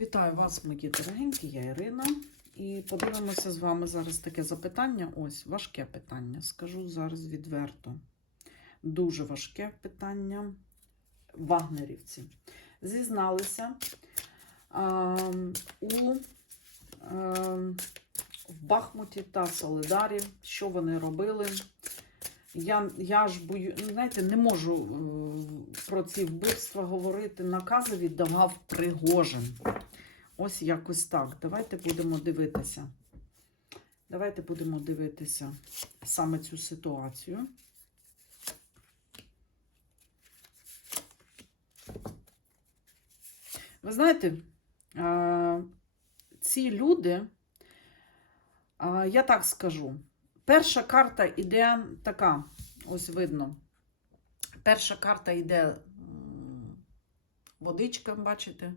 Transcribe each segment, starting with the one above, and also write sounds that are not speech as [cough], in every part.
Вітаю вас, мої дорогенькі, я Ірина. І подивимося з вами зараз таке запитання. Ось важке питання. Скажу зараз відверто. Дуже важке питання. Вагнерівці зізналися а, у а, в Бахмуті та Солидарі, що вони робили. Я, я ж бою, ну, знаєте, не можу е, про ці вбивства говорити. Накази віддавав Пригожин. Ось якось так. Давайте будемо дивитися. Давайте будемо дивитися саме цю ситуацію. Ви знаєте, е, ці люди, е, я так скажу, перша карта йде така, ось видно. Перша карта йде водичка, бачите?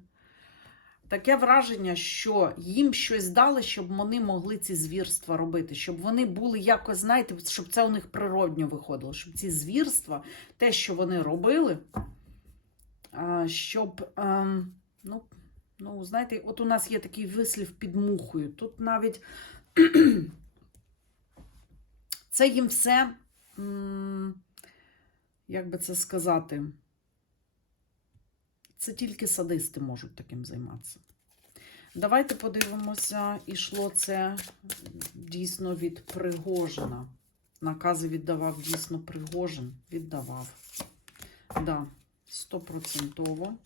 Таке враження, що їм щось дали, щоб вони могли ці звірства робити, щоб вони були якось, знаєте, щоб це у них природньо виходило, щоб ці звірства, те, що вони робили, щоб, ем, ну, ну, знаєте, от у нас є такий вислів під мухою. Тут навіть це їм все, як би це сказати, це тільки садисти можуть таким займатися. Давайте подивимося, ішло це дійсно від Пригожина. Накази віддавав дійсно Пригожин. Віддавав. Да, стопроцентово.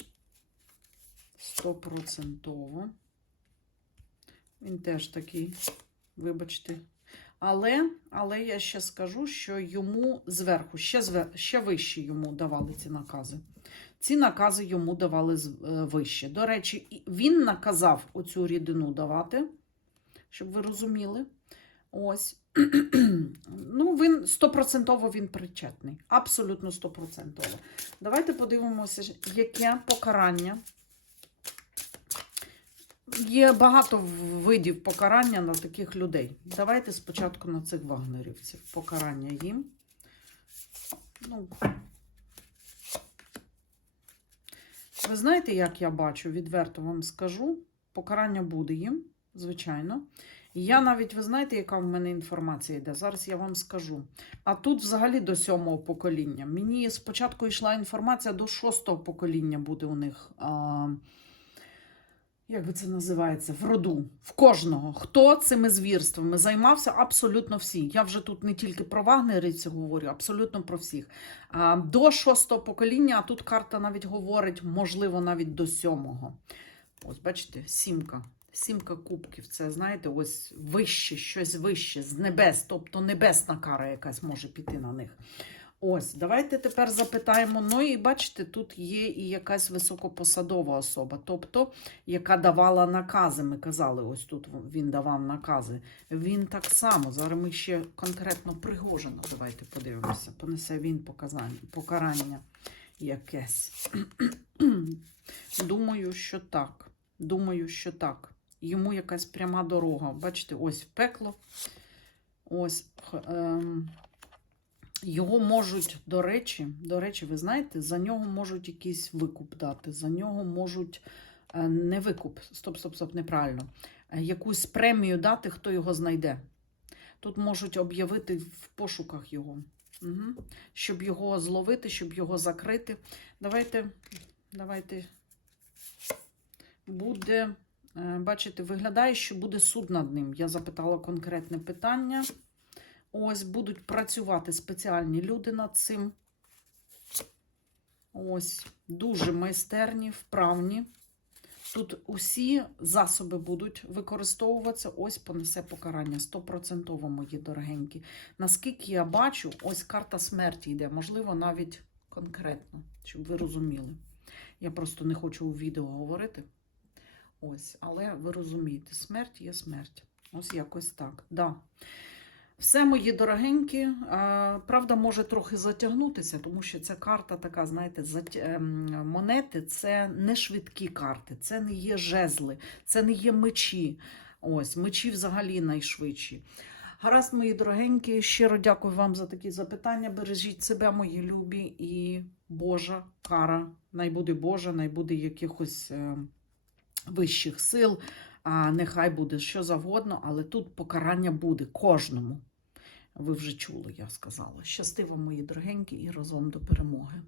Стопроцентово. Він теж такий, вибачте. Але, але я ще скажу, що йому зверху, ще, звер, ще вище йому давали ці накази. Ці накази йому давали е, вище. До речі, він наказав оцю рідину давати, щоб ви розуміли. Ось. [clears throat] ну, він стопроцентово він причетний. Абсолютно стопроцентово. Давайте подивимося, яке покарання. Є багато видів покарання на таких людей. Давайте спочатку на цих вагнерівців. Покарання їм. Ну, ви знаєте, як я бачу, відверто вам скажу. Покарання буде їм, звичайно. Я навіть, ви знаєте, яка в мене інформація йде? Зараз я вам скажу. А тут взагалі до сьомого покоління. Мені спочатку йшла інформація, до шостого покоління буде у них. А, як би це називається? В роду, в кожного. Хто цими звірствами займався? Абсолютно всі. Я вже тут не тільки про вагнерівців говорю, абсолютно про всіх. До шостого покоління, а тут карта навіть говорить, можливо, навіть до сьомого. Ось, бачите, сімка. Сімка кубків. Це, знаєте, ось вище, щось вище, з небес, тобто небесна кара якась може піти на них. Ось, давайте тепер запитаємо. Ну і бачите, тут є і якась високопосадова особа, тобто, яка давала накази. Ми казали, ось тут він давав накази. Він так само. Зараз ми ще конкретно Пригожина. Давайте подивимося. Понесе він показання, покарання якесь. [clears throat] Думаю, що так. Думаю, що так. Йому якась пряма дорога. Бачите, ось в пекло. Ось. ем, його можуть, до речі, до речі, ви знаєте, за нього можуть якийсь викуп дати, за нього можуть е, не викуп, стоп, стоп, стоп, неправильно. е, Якусь премію дати, хто його знайде. Тут можуть об'явити в пошуках його, угу. щоб його зловити, щоб його закрити. Давайте, давайте. Буде, е, бачите, виглядає, що буде суд над ним. Я запитала конкретне питання. Ось будуть працювати спеціальні люди над цим. Ось, дуже майстерні, вправні. Тут усі засоби будуть використовуватися. Ось понесе покарання. Стопроцентово, мої дорогенькі. Наскільки я бачу, ось карта смерті йде, можливо, навіть конкретно, щоб ви розуміли. Я просто не хочу у відео говорити. Ось, але ви розумієте, смерть є смерть. Ось якось так. Да. Все, мої дорогенькі, е, правда, може трохи затягнутися, тому що ця карта така, знаєте, ем, монети це не швидкі карти, це не є жезли, це не є мечі. Ось, мечі взагалі найшвидші. Гаразд, мої дорогенькі, щиро дякую вам за такі запитання. Бережіть себе, мої любі, і Божа кара. Най буде Божа, най буде якихось. е, вищих сил, а нехай буде що завгодно, але тут покарання буде кожному. Ви вже чули, я сказала. Щасти вам, мої дорогенькі, і разом до перемоги.